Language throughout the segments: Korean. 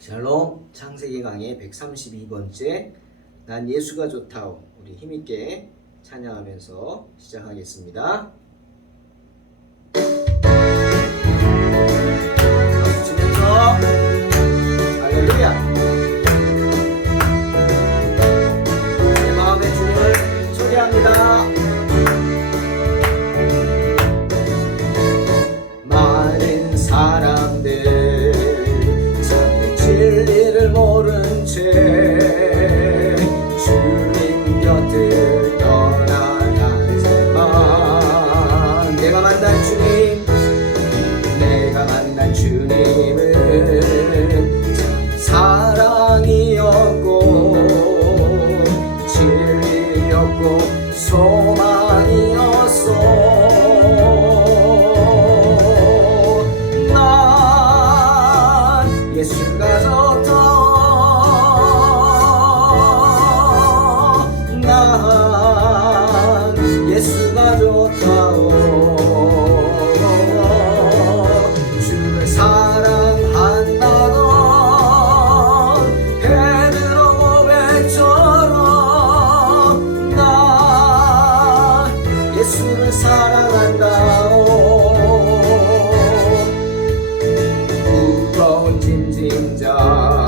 샬롬, 창세기 강의 132번째 난 예수가 좋다오. 우리 힘있게 찬양하면서 시작하겠습니다. 박수 치면서 할렐루야. 내 마음의 주님을 소개합니다. 많은 사람들 진리를 모른 채 주님 곁을 떠나가지만 내가 만난 주님은 참 사랑이었고 진리였고 소망이었어. 난 예수가 좋다. 난 예수가 좋다오. 주를 사랑한다던 베드로 고백처럼 난 예수를 사랑한다오. 무거운 짐진 자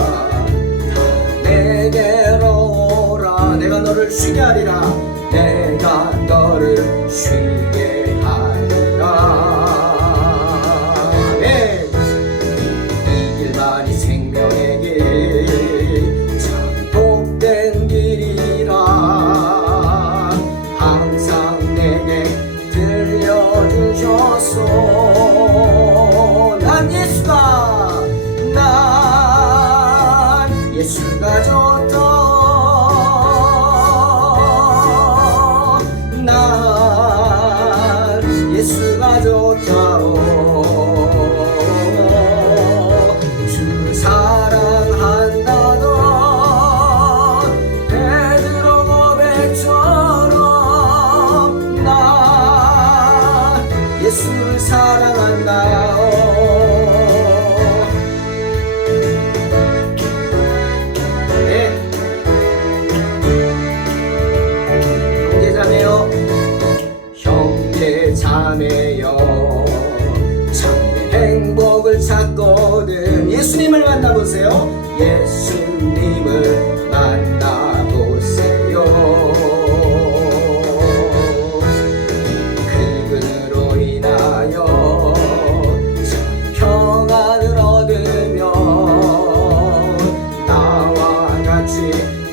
내게로 오라. 내가 너를 쉬게 하리라. 내가 너를 쉬게 하리라. 아멘. 이 길만이 생명의 길 참 복된 길이라. 항상 내게 들려주셨소. 난 예수가 좋다. 난 예수가 좋다오. 주를 사랑한다던 베드로 고백처럼 난 예수를 사랑한다오. 자매여 참된 행복을 찾거든 예수님을 만나보세요. 예수님을 만나보세요. 그분으로 인하여 참 평안을 얻으며 나와 같이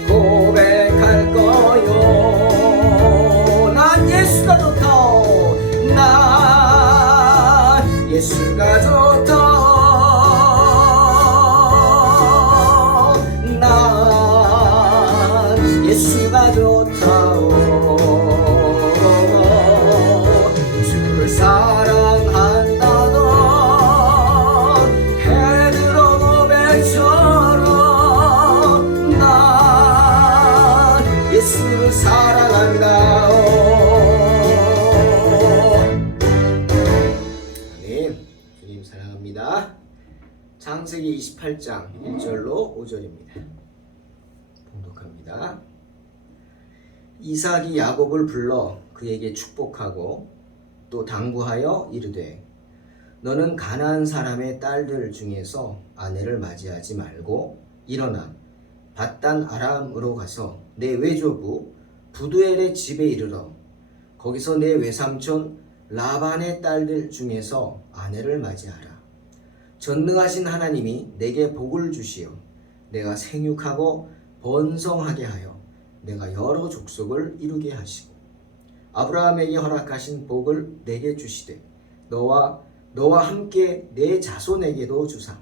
고백할 거요. 난 예수가 좋다. 난 예수가 좋다. 난 예수가 좋다오. 주를 사랑한다던 베드로 고백처럼 난 예수를 사랑한다오. 사랑합니다. 창세기 28장 1절로 5절입니다. 봉독합니다. 이삭이 야곱을 불러 그에게 축복하고 또 당부하여 이르되 너는 가나안 사람의 딸들 중에서 아내를 맞이하지 말고 일어나 밧단 아람으로 가서 내 외조부 부두엘의 집에 이르러 거기서 내 외삼촌 라반의 딸들 중에서 아내를 맞이하라. 전능하신 하나님이 내게 복을 주시어 내가 생육하고 번성하게 하여 내가 여러 족속을 이루게 하시고 아브라함에게 허락하신 복을 내게 주시되 너와 함께 내 자손에게도 주사.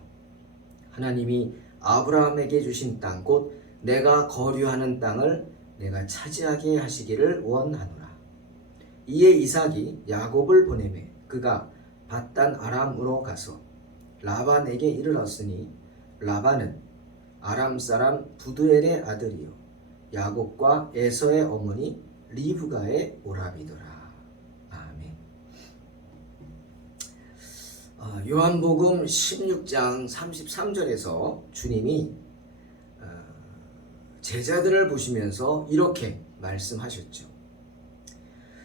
하나님이 아브라함에게 주신 땅 곧 내가 거류하는 땅을 내가 차지하게 하시기를 원하노라. 이에 이삭이 야곱을 보내매 그가 밧단 아람으로 가서 라반에게 이르렀으니 라반은 아람 사람 부두엘의 아들이요 야곱과 에서의 어머니 리브가의 오라비더라. 아멘. 요한복음 16장 33절에서 주님이 제자들을 보시면서 이렇게 말씀하셨죠.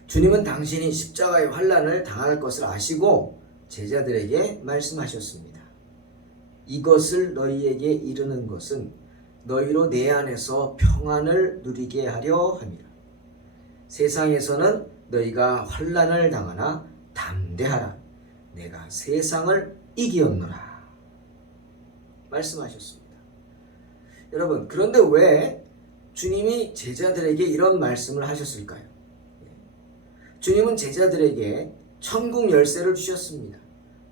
주님은 당신이 십자가의 환난을 당할 것을 아시고 제자들에게 말씀하셨습니다. 이것을 너희에게 이르는 것은 너희로 내 안에서 평안을 누리게 하려 함이라. 세상에서는 너희가 환난을 당하나 담대하라. 내가 세상을 이기었노라. 말씀하셨습니다. 여러분, 그런데 왜 주님이 제자들에게 이런 말씀을 하셨을까요? 주님은 제자들에게 천국 열쇠를 주셨습니다.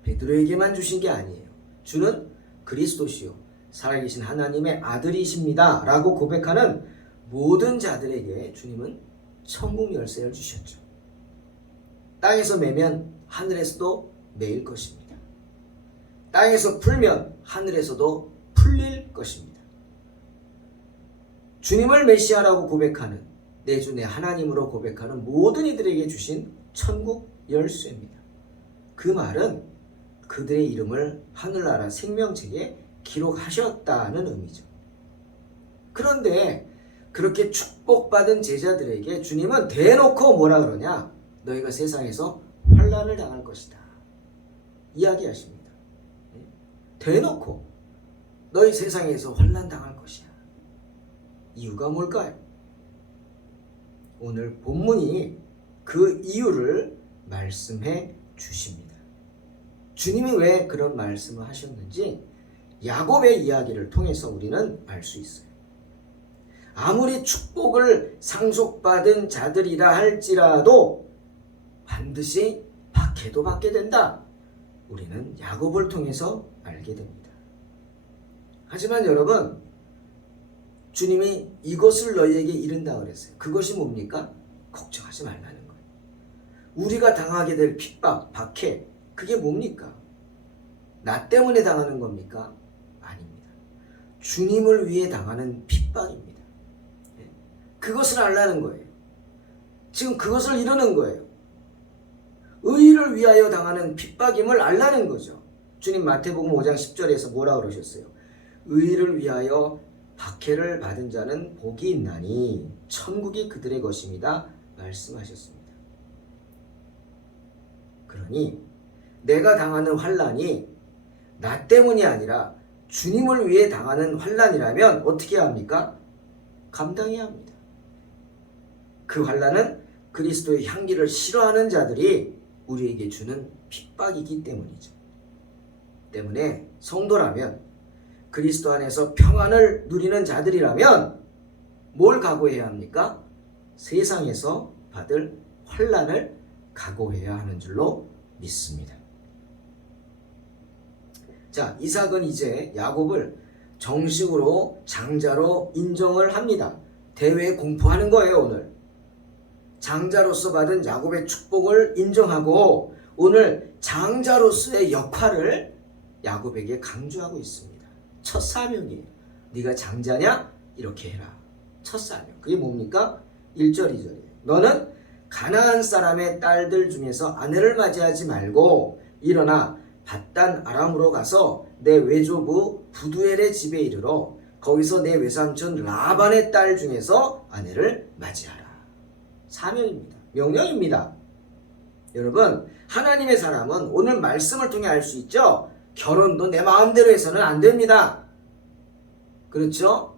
베드로에게만 주신 게 아니에요. 주는 그리스도시요 살아계신 하나님의 아들이십니다 라고 고백하는 모든 자들에게 주님은 천국 열쇠를 주셨죠. 땅에서 매면 하늘에서도 매일 것입니다. 땅에서 풀면 하늘에서도 풀릴 것입니다. 주님을 메시아라고 고백하는, 내 주 내 하나님으로 고백하는 모든 이들에게 주신 천국 열쇠입니다. 그 말은 그들의 이름을 하늘나라 생명책에 기록하셨다는 의미죠. 그런데 그렇게 축복받은 제자들에게 주님은 대놓고 뭐라 그러냐? 너희가 세상에서 환난을 당할 것이다 이야기하십니다. 대놓고 너희 세상에서 환난 당할 것이야. 이유가 뭘까요? 오늘 본문이 그 이유를 말씀해 주십니다. 주님이 왜 그런 말씀을 하셨는지 야곱의 이야기를 통해서 우리는 알 수 있어요. 아무리 축복을 상속받은 자들이라 할지라도 반드시 박해도 받게 된다. 우리는 야곱을 통해서 알게 됩니다. 하지만 여러분, 주님이 이것을 너희에게 이른다 그랬어요. 그것이 뭡니까? 걱정하지 말라는 거예요. 우리가 당하게 될 핍박, 박해, 그게 뭡니까? 나 때문에 당하는 겁니까? 아닙니다. 주님을 위해 당하는 핍박입니다. 그것을 알라는 거예요. 지금 그것을 이루는 거예요. 의를 위하여 당하는 핍박임을 알라는 거죠. 주님 마태복음 5장 10절에서 뭐라 그러셨어요? 의를 위하여 박해를 받은 자는 복이 있나니 천국이 그들의 것입니다 말씀하셨습니다. 그러니 내가 당하는 환난이 나 때문이 아니라 주님을 위해 당하는 환난이라면 어떻게 해야 합니까? 감당해야 합니다. 그 환난은 그리스도의 향기를 싫어하는 자들이 우리에게 주는 핍박이기 때문이죠. 때문에 성도라면, 그리스도 안에서 평안을 누리는 자들이라면 뭘 각오해야 합니까? 세상에서 받을 환난을 각오해야 하는 줄로 믿습니다. 자, 이삭은 이제 야곱을 정식으로 장자로 인정을 합니다. 대회에 공포하는 거예요. 오늘 장자로서 받은 야곱의 축복을 인정하고 오늘 장자로서의 역할을 야곱에게 강조하고 있습니다. 첫 사명이에요. 네가 장자냐? 이렇게 해라. 첫 사명. 그게 뭡니까? 1절 2절이에요. 너는 가나안 사람의 딸들 중에서 아내를 맞이하지 말고 일어나 밧단 아람으로 가서 내 외조부 부두엘의 집에 이르러 거기서 내 외삼촌 라반의 딸 중에서 아내를 맞이하라. 사명입니다. 명령입니다. 여러분, 하나님의 사람은 오늘 말씀을 통해 알 수 있죠? 결혼도 내 마음대로 해서는 안 됩니다. 그렇죠?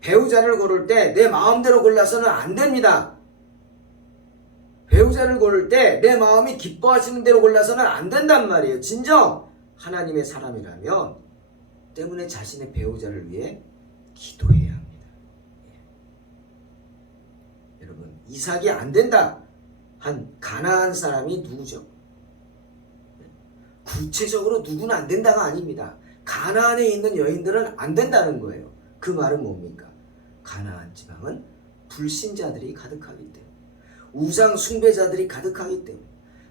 배우자를 고를 때 내 마음대로 골라서는 안 됩니다. 배우자를 고를 때 내 마음이 기뻐하시는 대로 골라서는 안 된단 말이에요. 진정 하나님의 사람이라면 때문에 자신의 배우자를 위해 기도해야 합니다. 여러분, 이삭이 안 된다 한 가나안 사람이 누구죠? 구체적으로 누구는 안 된다가 아닙니다. 가나안에 있는 여인들은 안 된다는 거예요. 그 말은 뭡니까? 가나안 지방은 불신자들이 가득하기 때문에, 우상 숭배자들이 가득하기 때문에,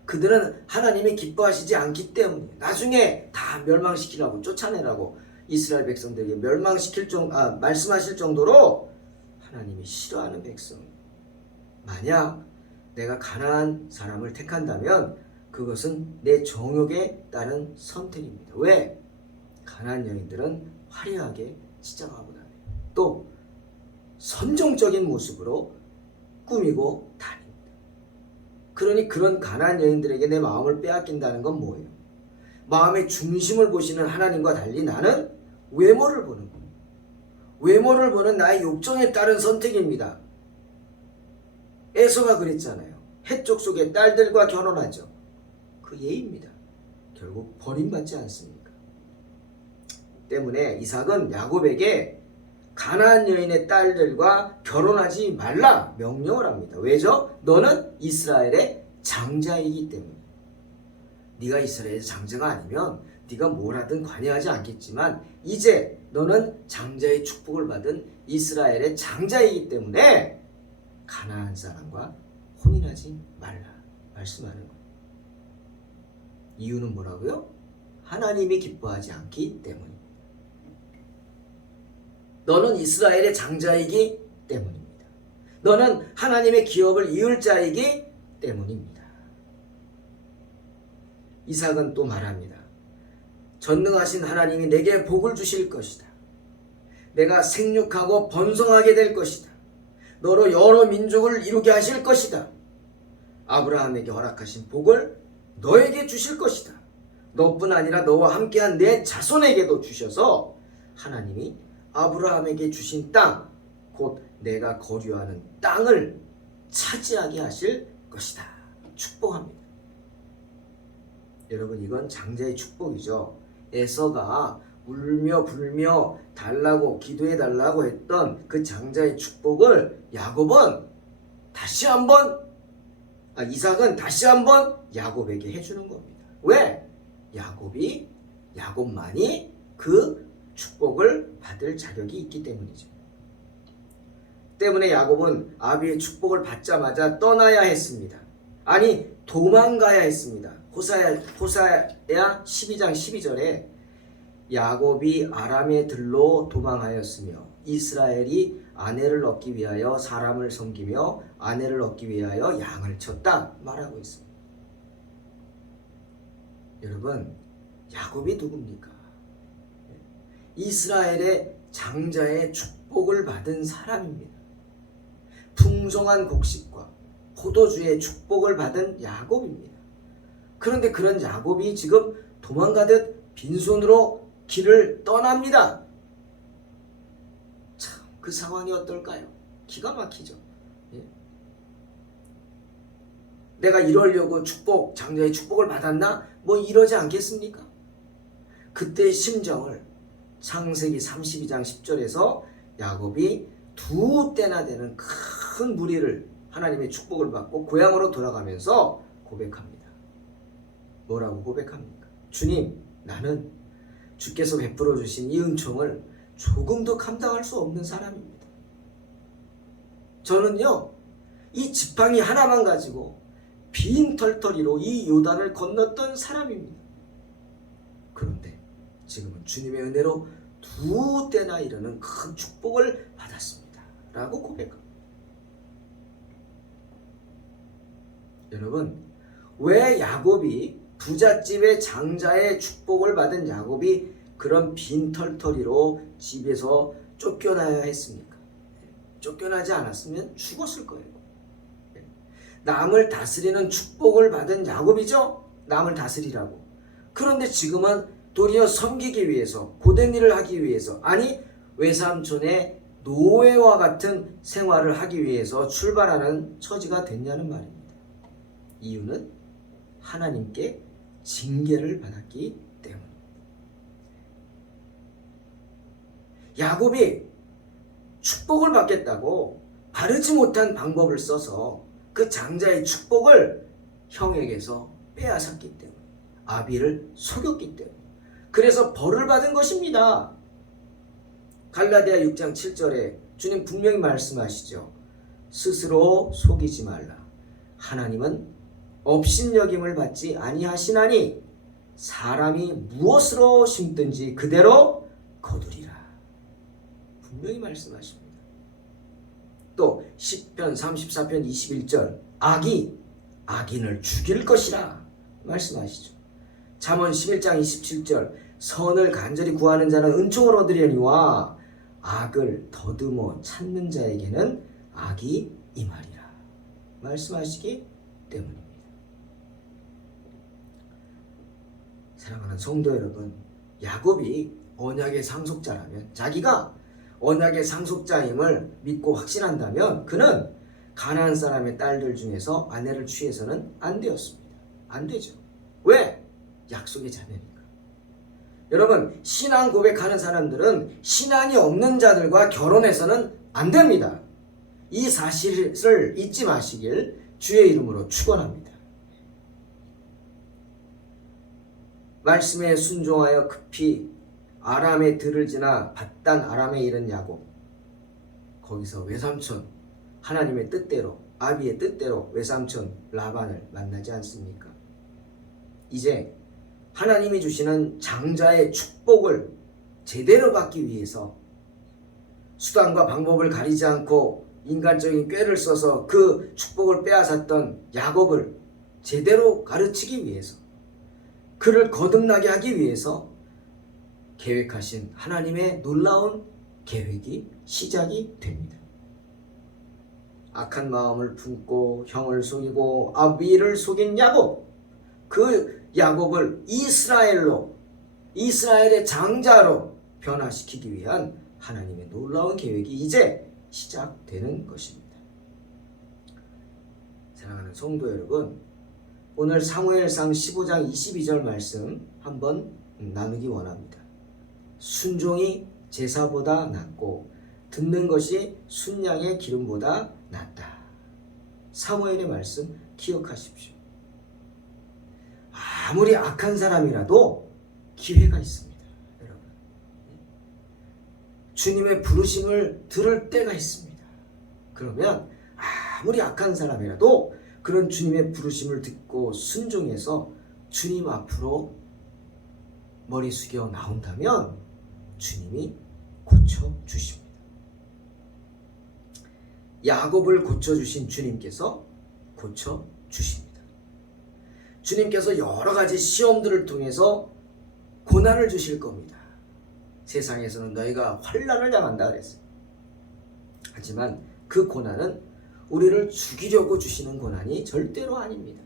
그들은 하나님이 기뻐하시지 않기 때문에 나중에 다 멸망시키라고, 쫓아내라고 이스라엘 백성들에게 말씀하실 정도로 하나님이 싫어하는 백성. 만약 내가 가나안 사람을 택한다면 그 그것은 내 정욕에 따른 선택입니다. 왜? 가나안 여인들은 화려하게 치장하고 다녀요. 또 선정적인 모습으로 꾸미고 다닙니다. 그러니 그런 가나안 여인들에게 내 마음을 빼앗긴다는 건 뭐예요? 마음의 중심을 보시는 하나님과 달리 나는 외모를 보는 거예요. 외모를 보는 나의 욕정에 따른 선택입니다. 에서가 그랬잖아요. 해쪽 속의 딸들과 결혼하죠. 그 예입니다. 결국 버림받지 않습니까? 때문에 이삭은 야곱에게 가나안 여인의 딸들과 결혼하지 말라 명령을 합니다. 왜죠? 너는 이스라엘의 장자이기 때문에. 네가 이스라엘의 장자가 아니면 네가 뭘 하든 관여하지 않겠지만 이제 너는 장자의 축복을 받은 이스라엘의 장자이기 때문에 가나안 사람과 혼인하지 말라 말씀하는 거예요. 이유는 뭐라고요? 하나님이 기뻐하지 않기 때문입니다. 너는 이스라엘의 장자이기 때문입니다. 너는 하나님의 기업을 이을 자이기 때문입니다. 이삭은 또 말합니다. 전능하신 하나님이 내게 복을 주실 것이다. 내가 생육하고 번성하게 될 것이다. 너로 여러 민족을 이루게 하실 것이다. 아브라함에게 허락하신 복을 너에게 주실 것이다. 너뿐 아니라 너와 함께한 내 자손에게도 주셔서 하나님이 아브라함에게 주신 땅, 곧 내가 거류하는 땅을 차지하게 하실 것이다. 축복합니다. 여러분, 이건 장자의 축복이죠. 에서가 울며 불며 달라고 기도해 달라고 했던 그 장자의 축복을 야곱은 이삭은 다시 한번 야곱에게 해주는 겁니다. 왜? 야곱만이 그 축복을 받을 자격이 있기 때문이죠. 때문에 야곱은 아비의 축복을 받자마자 떠나야 했습니다. 아니, 도망가야 했습니다. 호사야 12장 12절에 야곱이 아람에 들로 도망하였으며 이스라엘이 아내를 얻기 위하여 사람을 섬기며 아내를 얻기 위하여 양을 쳤다 말하고 있습니다. 여러분, 야곱이 누굽니까? 이스라엘의 장자의 축복을 받은 사람입니다. 풍성한 곡식과 포도주의 축복을 받은 야곱입니다. 그런데 그런 야곱이 지금 도망가듯 빈손으로 길을 떠납니다. 참, 그 상황이 어떨까요? 기가 막히죠. 예. 내가 이러려고 장자의 축복을 받았나? 뭐 이러지 않겠습니까? 그때의 심정을 창세기 32장 10절에서 야곱이 두 때나 되는 큰 무리를 하나님의 축복을 받고 고향으로 돌아가면서 고백합니다. 뭐라고 고백합니까? 주님, 나는 주께서 베풀어 주신 이 은총을 조금도 감당할 수 없는 사람입니다. 저는요, 이 지팡이 하나만 가지고 빈 털터리로 이 요단을 건넜던 사람입니다. 그런데 지금은 주님의 은혜로 두 때나 이르는 큰 축복을 받았습니다. 라고 고백합니다. 여러분, 왜 야곱이 부잣집의 장자의 축복을 받은 야곱이 그런 빈털터리로 집에서 쫓겨나야 했습니까? 쫓겨나지 않았으면 죽었을 거예요. 남을 다스리는 축복을 받은 야곱이죠? 남을 다스리라고. 그런데 지금은 도리어 섬기기 위해서, 고된 일을 하기 위해서, 아니 외삼촌의 노예와 같은 생활을 하기 위해서 출발하는 처지가 됐냐는 말입니다. 이유는 하나님께 징계를 받았기 때문입니다. 야곱이 축복을 받겠다고 바르지 못한 방법을 써서 그 장자의 축복을 형에게서 빼앗았기 때문에, 아비를 속였기 때문에, 그래서 벌을 받은 것입니다. 갈라디아 6장 7절에 주님 분명히 말씀하시죠. 스스로 속이지 말라. 하나님은 업신여김을 받지 아니하시나니 사람이 무엇으로 심든지 그대로 거두리라. 분명히 말씀하십니다. 또 시편 34편 21절 악이 악인을 죽일 것이라 말씀하시죠. 잠언 11장 27절 선을 간절히 구하는 자는 은총을 얻으려니와 악을 더듬어 찾는 자에게는 악이 임하리라 말씀하시기 때문입니다. 사랑하는 성도 여러분, 야곱이 언약의 상속자라면, 자기가 언약의 상속자임을 믿고 확신한다면 그는 가나안 사람의 딸들 중에서 아내를 취해서는 안 되었습니다. 안 되죠. 왜? 약속의 자녀니까. 여러분, 신앙 고백하는 사람들은 신앙이 없는 자들과 결혼해서는 안 됩니다. 이 사실을 잊지 마시길 주의 이름으로 축원합니다. 말씀에 순종하여 급히 아람의 들을 지나 밧단 아람에 이른 야곱, 거기서 외삼촌 하나님의 뜻대로, 아비의 뜻대로 외삼촌 라반을 만나지 않습니까? 이제 하나님이 주시는 장자의 축복을 제대로 받기 위해서 수단과 방법을 가리지 않고 인간적인 꾀를 써서 그 축복을 빼앗았던 야곱을 제대로 가르치기 위해서, 그를 거듭나게 하기 위해서 계획하신 하나님의 놀라운 계획이 시작이 됩니다. 악한 마음을 품고 형을 속이고 아비를 속인 야곱, 그 야곱을 이스라엘의 장자로 변화시키기 위한 하나님의 놀라운 계획이 이제 시작되는 것입니다. 사랑하는 성도 여러분, 오늘 사무엘상 15장 22절 말씀 한번 나누기 원합니다. 순종이 제사보다 낫고 듣는 것이 순양의 기름보다 낫다. 사무엘의 말씀 기억하십시오. 아무리 악한 사람이라도 기회가 있습니다. 여러분, 주님의 부르심을 들을 때가 있습니다. 그러면 아무리 악한 사람이라도 그런 주님의 부르심을 듣고 순종해서 주님 앞으로 머리 숙여 나온다면 주님이 고쳐주십니다. 야곱을 고쳐주신 주님께서 고쳐주십니다. 주님께서 여러 가지 시험들을 통해서 고난을 주실 겁니다. 세상에서는 너희가 환난을 당한다 그랬어요. 하지만 그 고난은 우리를 죽이려고 주시는 고난이 절대로 아닙니다.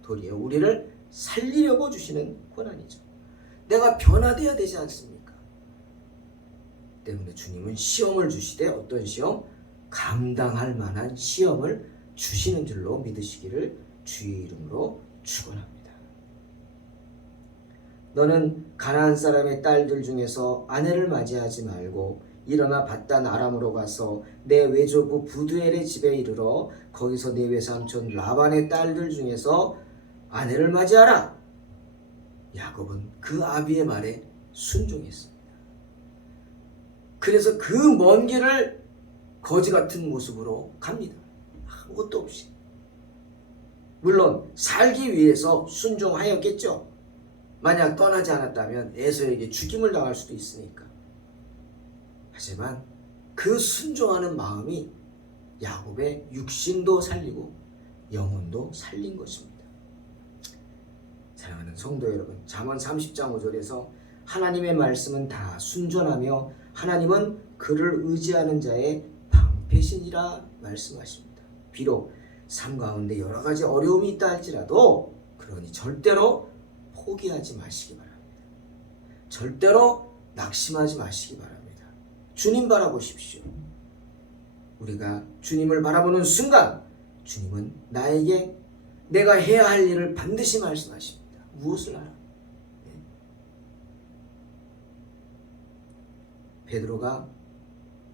도리어 우리를 살리려고 주시는 고난이죠. 내가 변화되어야 되지 않습니까? 때문에 주님은 시험을 주시되, 어떤 시험? 감당할 만한 시험을 주시는 줄로 믿으시기를 주의 이름으로 축원합니다. 너는 가나안 사람의 딸들 중에서 아내를 맞이하지 말고 일어나 밧단 아람으로 가서 내 외조부 부두엘의 집에 이르러 거기서 내 외삼촌 라반의 딸들 중에서 아내를 맞이하라. 야곱은 그 아비의 말에 순종했습니다. 그래서 그 먼 길을 거지 같은 모습으로 갑니다. 아무것도 없이. 물론 살기 위해서 순종하였겠죠. 만약 떠나지 않았다면 에서에게 죽임을 당할 수도 있으니까. 하지만 그 순종하는 마음이 야곱의 육신도 살리고 영혼도 살린 것입니다. 사랑하는 성도 여러분, 잠언 30장 5절에서 하나님의 말씀은 다 순전하며 하나님은 그를 의지하는 자의 방패신이라 말씀하십니다. 비록 삶 가운데 여러 가지 어려움이 있다 할지라도 그러니 절대로 포기하지 마시기 바랍니다. 절대로 낙심하지 마시기 바랍니다. 주님 바라보십시오. 우리가 주님을 바라보는 순간 주님은 나에게 내가 해야 할 일을 반드시 말씀하십니다. 무엇을 하라? 베드로가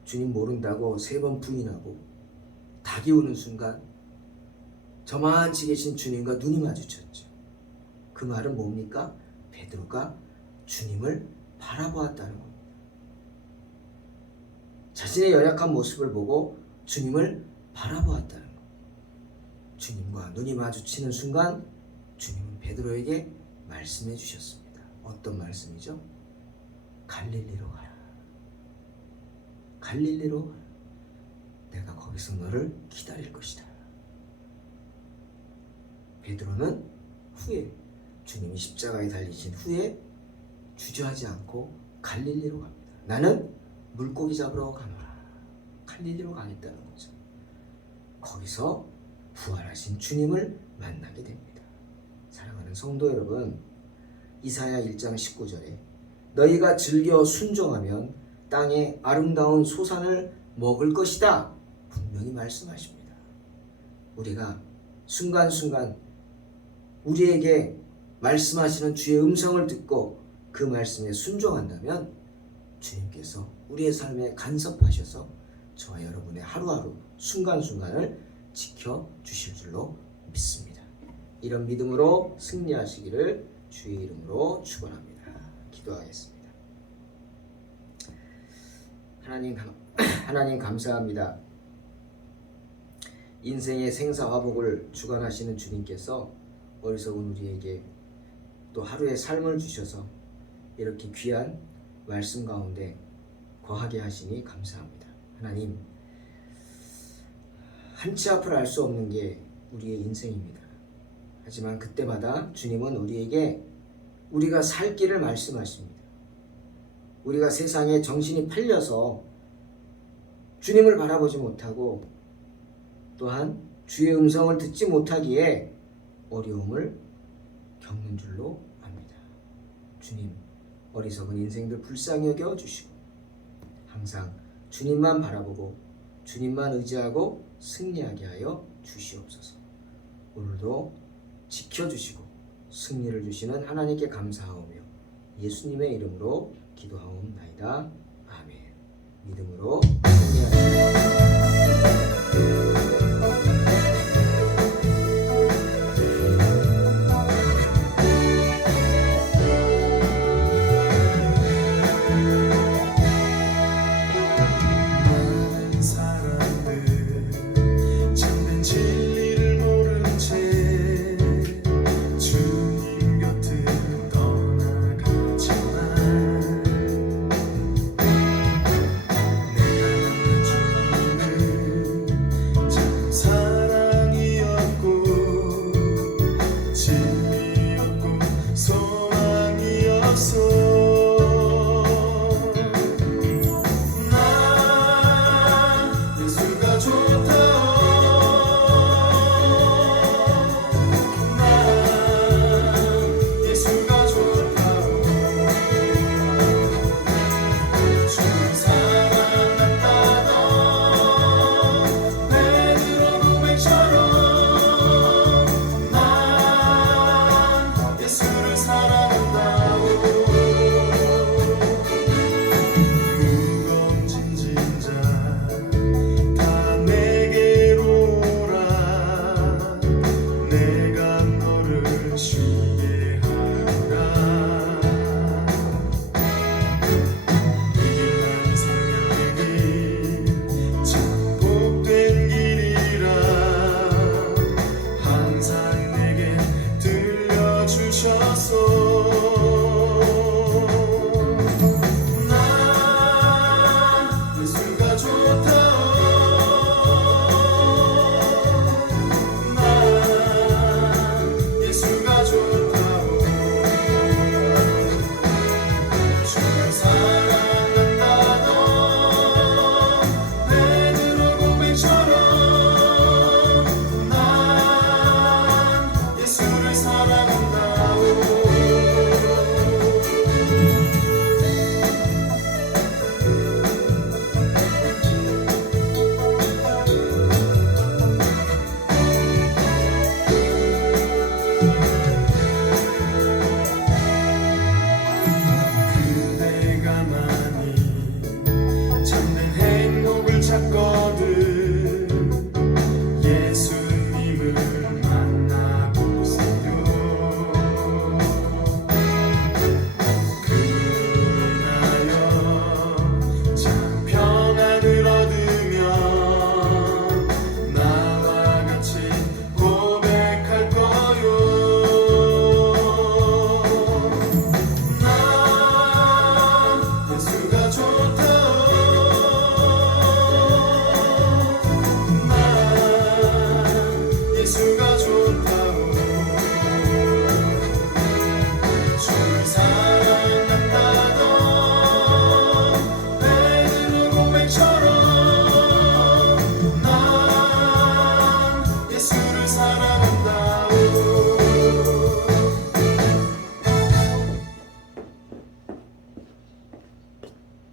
주님 모른다고 3번 부인하고 닭이 우는 순간 저만치 계신 주님과 눈이 마주쳤죠. 그 말은 뭡니까? 베드로가 주님을 바라보았다는 겁니다. 자신의 연약한 모습을 보고 주님을 바라보았다는 겁니다. 주님과 눈이 마주치는 순간 주님은 베드로에게 말씀해 주셨습니다. 어떤 말씀이죠? 갈릴리로 가라. 갈릴리로 가라. 내가 거기서 너를 기다릴 것이다. 베드로는 후에 주님이 십자가에 달리신 후에 주저하지 않고 갈릴리로 갑니다. 나는 물고기 잡으러 가노라. 갈릴리로 가겠다는 거죠. 거기서 부활하신 주님을 만나게 됩니다. 사랑하는 성도 여러분, 이사야 1장 19절에 너희가 즐겨 순종하면 땅의 아름다운 소산을 먹을 것이다 분명히 말씀하십니다. 우리가 순간순간 우리에게 말씀하시는 주의 음성을 듣고 그 말씀에 순종한다면 주님께서 우리의 삶에 간섭하셔서 저와 여러분의 하루하루 순간순간을 지켜주실 줄로 믿습니다. 이런 믿음으로 승리하시기를 주의 이름으로 축원합니다. 기도하겠습니다. 하나님 감사합니다. 인생의 생사화복을 주관하시는 주님께서 어리석은 우리에게 또 하루의 삶을 주셔서 이렇게 귀한 말씀 가운데 거하게 하시니 감사합니다. 하나님, 한치 앞을 알 수 없는 게 우리의 인생입니다. 하지만 그때마다 주님은 우리에게 우리가 살 길을 말씀하십니다. 우리가 세상에 정신이 팔려서 주님을 바라보지 못하고 또한 주의 음성을 듣지 못하기에 어려움을 겪는 줄로 압니다. 주님, 어리석은 인생들 불쌍히 여겨 주시고 항상 주님만 바라보고 주님만 의지하고 승리하게 하여 주시옵소서. 오늘도 지켜주시고 승리를 주시는 하나님께 감사하오며 예수님의 이름으로 기도하옵나이다. 아멘. 믿음으로 승리하시옵소서. 소망이었소.